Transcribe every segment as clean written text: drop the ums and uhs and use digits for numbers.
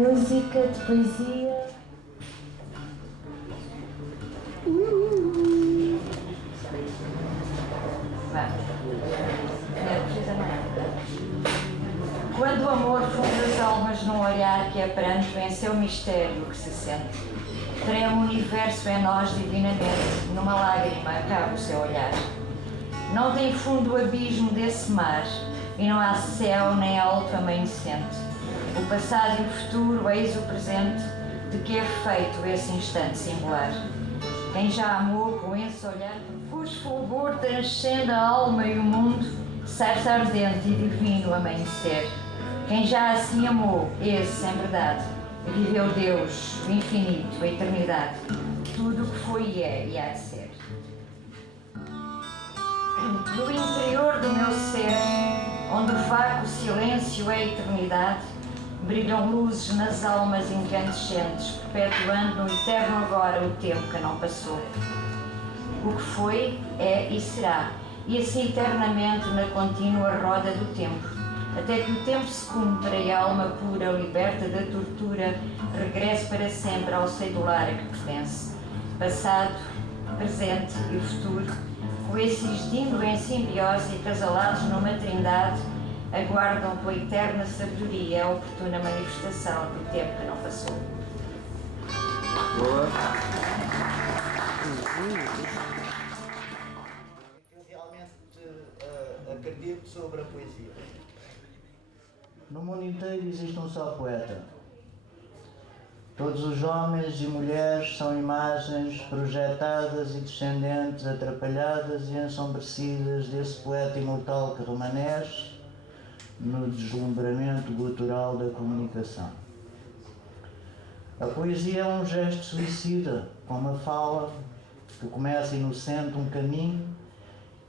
música, de poesia. Quando o amor funde as almas num olhar que é pranto, venceu o mistério que se sente. Trema o universo em nós divinamente, numa lágrima acaba o seu olhar. Não tem fundo o abismo desse mar, e não há céu nem alto amanhecente. O passado e o futuro, eis o presente, de que é feito esse instante singular. Quem já amou com esse olhar, cujo fulgor transcende a alma e o mundo, certo ardente e divino amanhecer. Quem já assim amou, esse, em verdade, viveu Deus, o infinito, a eternidade, tudo o que foi e é e há de ser. No interior do meu ser, onde o vácuo silêncio é a eternidade, brilham luzes nas almas incandescentes, perpetuando no eterno agora o tempo que não passou. O que foi, é e será, e assim eternamente na contínua roda do tempo, até que o tempo se cumpra e a alma pura, liberta da tortura, regresse para sempre ao cedular a que pertence. Passado, presente e o futuro, coexistindo em simbiose e casalados numa trindade, aguardam com a eterna sabedoria a oportuna manifestação do tempo que não passou. Boa. Eu realmente acredito sobre a poesia. No mundo inteiro existe um só poeta. Todos os homens e mulheres são imagens projetadas e descendentes, atrapalhadas e ensombrecidas desse poeta imortal que remanesce no deslumbramento gutural da comunicação. A poesia é um gesto suicida, como a fala, que começa inocente um caminho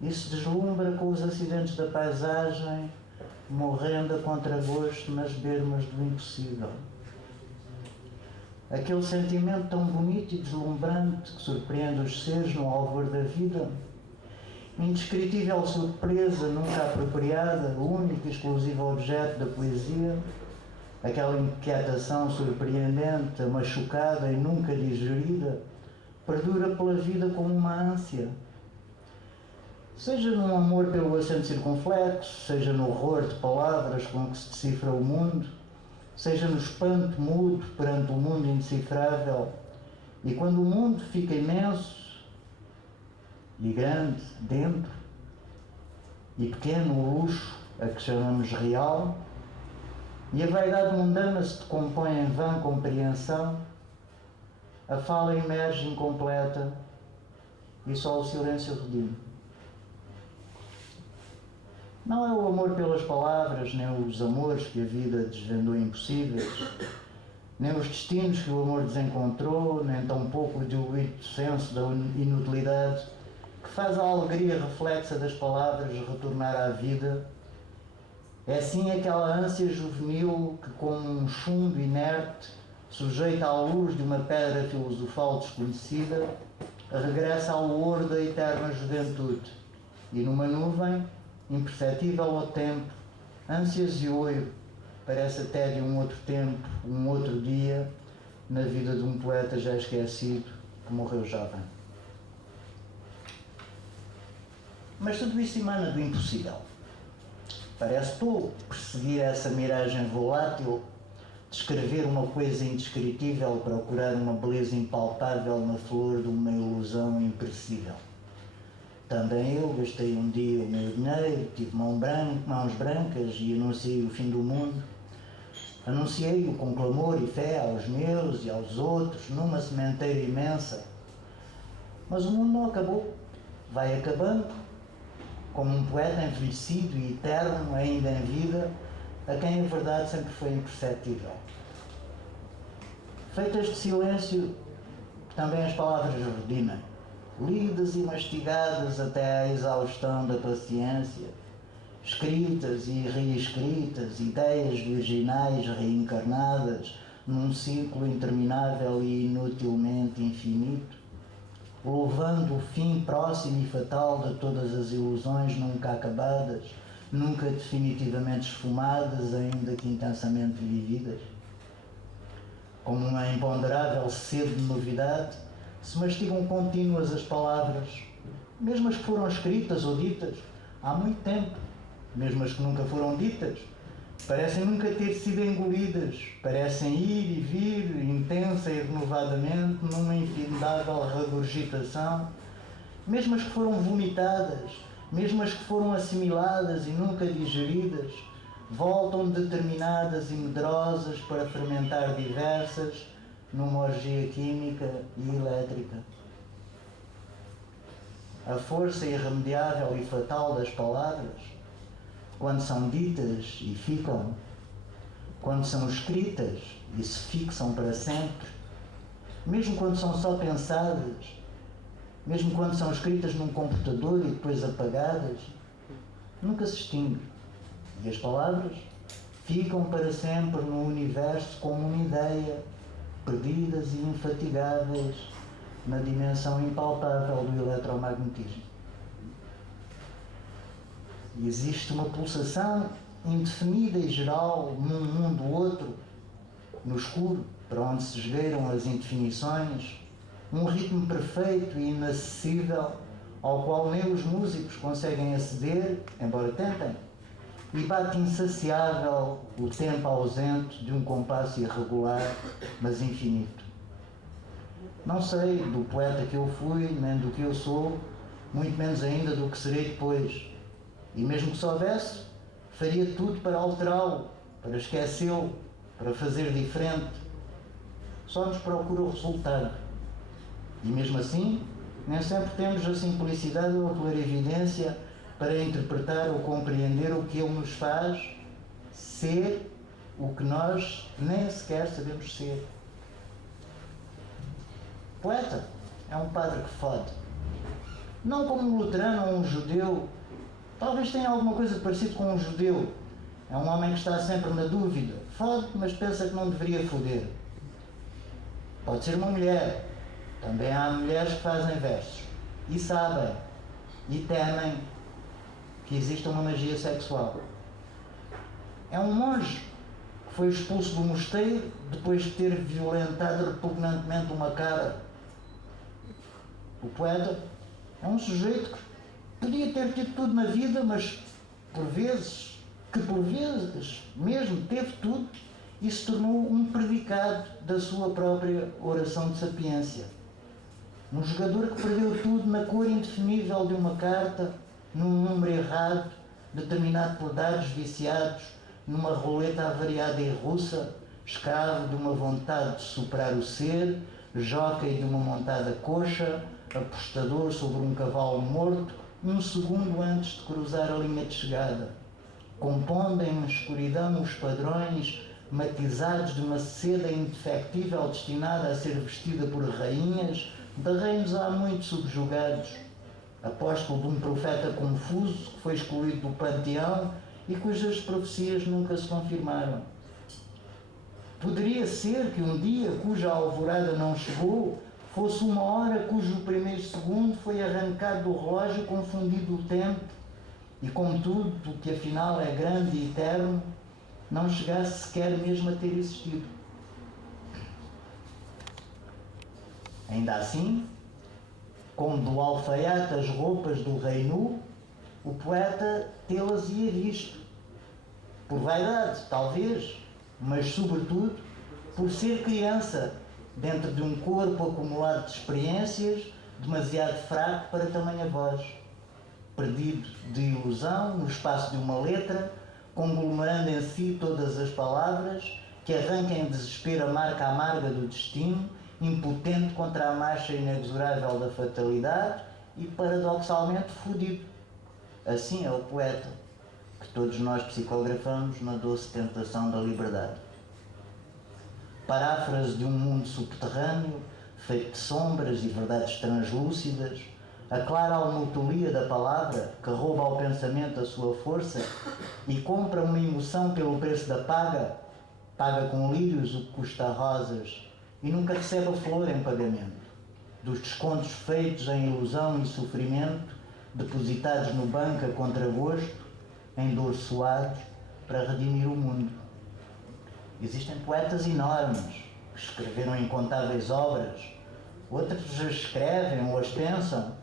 e se deslumbra com os acidentes da paisagem, morrendo a contragosto nas bermas do impossível. Aquele sentimento tão bonito e deslumbrante que surpreende os seres no alvor da vida, indescritível surpresa nunca apropriada, único e exclusivo objeto da poesia, aquela inquietação surpreendente, machucada e nunca digerida, perdura pela vida como uma ânsia. Seja num amor pelo acento circunflexo, seja no horror de palavras com que se decifra o mundo, seja no espanto mudo perante o mundo indecifrável, e quando o mundo fica imenso e grande dentro, e pequeno o luxo a que chamamos real, e a vaidade mundana se decompõe em vã compreensão, a fala emerge incompleta e só o silêncio redime. Não é o amor pelas palavras, nem os amores que a vida desvendou impossíveis, nem os destinos que o amor desencontrou, nem tampouco o diluído senso da inutilidade que faz a alegria reflexa das palavras retornar à vida. É sim aquela ânsia juvenil que, como um chumbo inerte, sujeita à luz de uma pedra filosofal desconhecida, regressa ao ouro da eterna juventude e numa nuvem, imperceptível ao tempo, ânsias e oiro, parece até de um outro tempo, um outro dia, na vida de um poeta já esquecido, que morreu jovem. Mas tudo isso emana do impossível. Parece tolo perseguir essa miragem volátil, descrever uma coisa indescritível, procurar uma beleza impalpável na flor de uma ilusão imperecível. Também eu gastei um dia o meu dinheiro, tive mãos brancas e anunciei o fim do mundo. Anunciei-o com clamor e fé aos meus e aos outros, numa sementeira imensa. Mas o mundo não acabou, vai acabando, como um poeta envelhecido e eterno, ainda em vida, a quem a verdade sempre foi imperceptível. Feitas de silêncio, também as palavras redimem, lidas e mastigadas até à exaustão da paciência, escritas e reescritas, ideias virginais reencarnadas num ciclo interminável e inutilmente infinito, louvando o fim próximo e fatal de todas as ilusões nunca acabadas, nunca definitivamente esfumadas, ainda que intensamente vividas. como uma imponderável sede de novidade, se mastigam contínuas as palavras, mesmo as que foram escritas ou ditas há muito tempo, mesmo as que nunca foram ditas, parecem nunca ter sido engolidas, parecem ir e vir, intensa e renovadamente, numa infindável regurgitação, mesmo as que foram vomitadas, mesmo as que foram assimiladas e nunca digeridas, voltam determinadas e medrosas para fermentar diversas numa orgia química e elétrica. A força irremediável e fatal das palavras, quando são ditas e ficam, quando são escritas e se fixam para sempre, mesmo quando são só pensadas, mesmo quando são escritas num computador e depois apagadas, nunca se extingue. E as palavras ficam para sempre no universo como uma ideia, perdidas e infatigáveis na dimensão impalpável do eletromagnetismo. E existe uma pulsação indefinida e geral num mundo outro, no escuro, para onde se esgueiram as indefinições, um ritmo perfeito e inacessível ao qual nem os músicos conseguem aceder, embora tentem, e bate insaciável o tempo ausente de um compasso irregular, mas infinito. Não sei do poeta que eu fui, nem do que eu sou, muito menos ainda do que serei depois. E mesmo que soubesse, faria tudo para alterá-lo, para esquecê-lo, para fazer diferente. Só nos procura o resultado. E mesmo assim, nem sempre temos a simplicidade ou a clarividência para interpretar ou compreender o que ele nos faz ser o que nós nem sequer sabemos ser. Poeta é um padre que fode. Não como um luterano ou um judeu. Talvez tenha alguma coisa parecido com um judeu. É um homem que está sempre na dúvida. Fode, mas pensa que não deveria foder. Pode ser uma mulher. Também há mulheres que fazem versos. E sabem. E temem que exista uma magia sexual. É um monge que foi expulso do mosteiro depois de ter violentado repugnantemente uma cabra. O poeta é um sujeito que podia ter tido tudo na vida, mas por vezes mesmo teve tudo e se tornou um predicado da sua própria oração de sapiência. Um jogador que perdeu tudo na cor indefinível de uma carta, num número errado, determinado por dados viciados, numa roleta avariada e russa, escravo de uma vontade de superar o ser, jóquei de uma montada coxa, apostador sobre um cavalo morto, um segundo antes de cruzar a linha de chegada. Compondo em escuridão os padrões matizados de uma seda indefectível destinada a ser vestida por rainhas de reinos há muito subjugados. Apóstolo de um profeta confuso que foi excluído do panteão e cujas profecias nunca se confirmaram. Poderia ser que um dia cuja alvorada não chegou fosse uma hora cujo primeiro segundo foi arrancado do relógio confundido o tempo e, como tudo o que afinal é grande e eterno, não chegasse sequer mesmo a ter existido. Ainda assim, como do alfaiate as roupas do rei nu, o poeta tê-las ia visto. Por vaidade, talvez, mas sobretudo por ser criança dentro de um corpo acumulado de experiências demasiado fraco para tamanha voz. Perdido de ilusão no espaço de uma letra, conglomerando em si todas as palavras que arrancam em desespero a marca amarga do destino, impotente contra a marcha inexorável da fatalidade e paradoxalmente fodido. Assim é o poeta, que todos nós psicografamos na doce tentação da liberdade. Paráfrase de um mundo subterrâneo, feito de sombras e verdades translúcidas, a clara almotolia da palavra que rouba ao pensamento a sua força e compra uma emoção pelo preço da paga, paga com lírios o que custa rosas e nunca recebe a flor em pagamento. Dos descontos feitos em ilusão e sofrimento, depositados no banco a contragosto, em dor suados, para redimir o mundo. Existem poetas enormes, escreveram incontáveis obras, outros as escrevem ou as pensam.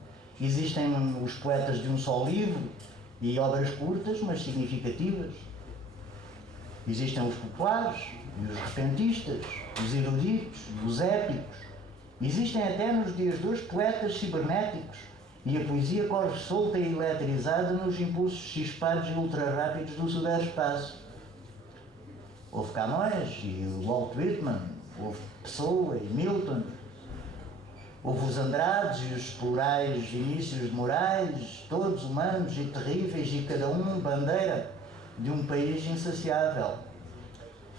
Existem os poetas de um só livro e obras curtas, mas significativas. Existem os populares e os repentistas, os eruditos, os épicos. Existem até nos dias de hoje poetas cibernéticos e a poesia corre solta e eletrizada nos impulsos chispados e ultra-rápidos do ciberespaço. Houve Camões e o Walt Whitman, houve Pessoa e Milton, houve os Andrades e os plurais Vinícius de Moraes, todos humanos e terríveis e cada um bandeira de um país insaciável.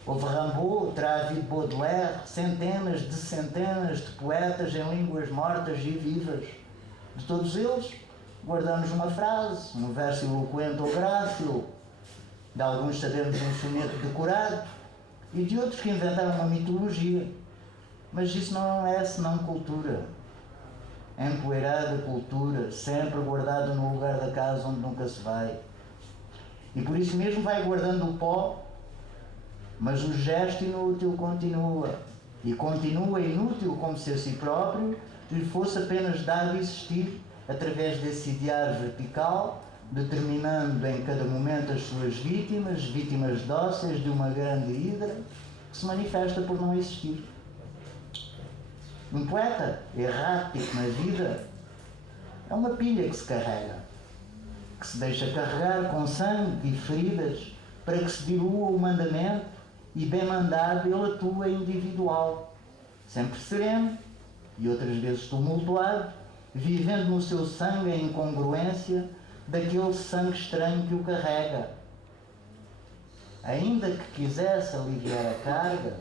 Houve Rimbaud, terá havido Baudelaire, centenas de poetas em línguas mortas e vivas. De todos eles, guardamos uma frase, um verso eloquente ou grácil. De alguns sabemos um soneto decorado e de outros que inventaram uma mitologia. Mas isso não é senão cultura. Empoeirada cultura, sempre guardada no lugar da casa onde nunca se vai. E por isso mesmo vai guardando o pó, mas o gesto inútil continua. E continua inútil como se a si próprio lhe fosse apenas dado existir através desse idear vertical, determinando em cada momento as suas vítimas, vítimas dóceis de uma grande hidra que se manifesta por não existir. Um poeta errático na vida é uma pilha que se carrega, que se deixa carregar com sangue e feridas para que se dilua o mandamento e, bem mandado, ele atua individual, sempre sereno e outras vezes tumultuado, vivendo no seu sangue a incongruência daquele sangue estranho que o carrega. Ainda que quisesse aliviar a carga,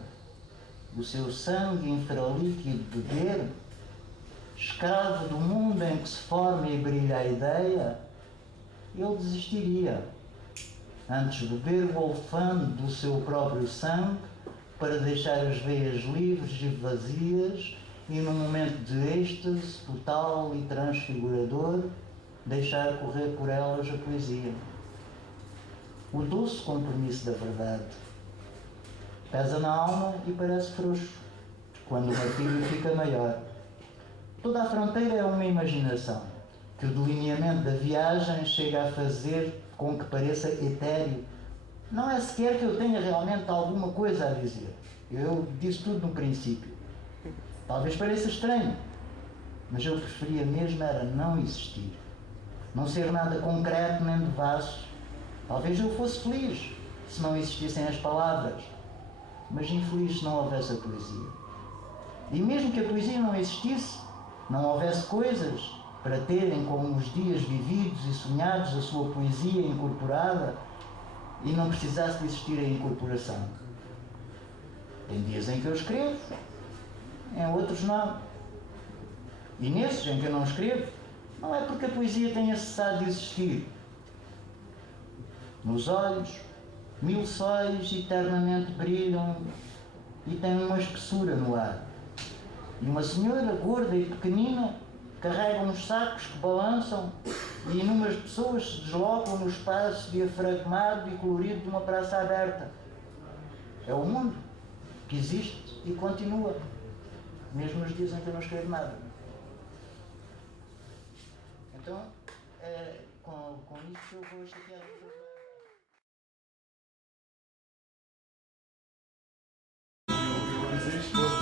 o seu sangue infralíquido beber, escravo do mundo em que se forma e brilha a ideia, ele desistiria. Antes beber golfando do seu próprio sangue para deixar as veias livres e vazias e, num momento de êxtase total e transfigurador, deixar correr por elas a poesia. O doce compromisso da verdade pesa na alma e parece frouxo, quando o martírio fica maior. Toda a fronteira é uma imaginação, que o delineamento da viagem chega a fazer com que pareça etéreo. Não é sequer que eu tenha realmente alguma coisa a dizer. Eu disse tudo no princípio. Talvez pareça estranho, mas eu preferia mesmo era não existir. Não ser nada concreto nem devasso. Talvez eu fosse feliz se não existissem as palavras, mas infeliz se não houvesse a poesia. E mesmo que a poesia não existisse, não houvesse coisas para terem como os dias vividos e sonhados a sua poesia incorporada e não precisasse de existir a incorporação. Tem dias em que eu escrevo, em outros não. E nesses em que eu não escrevo, não é porque a poesia tenha cessado de existir. Nos olhos, 1000 sóis eternamente brilham e têm uma espessura no ar. E uma senhora gorda e pequenina carrega uns sacos que balançam e inúmeras pessoas se deslocam no espaço diafragmado e colorido de uma praça aberta. É o mundo que existe e continua, mesmo nos dias em que eu não escrevo nada. Então, com isso eu vou chatear as pessoas. Eu dizer isto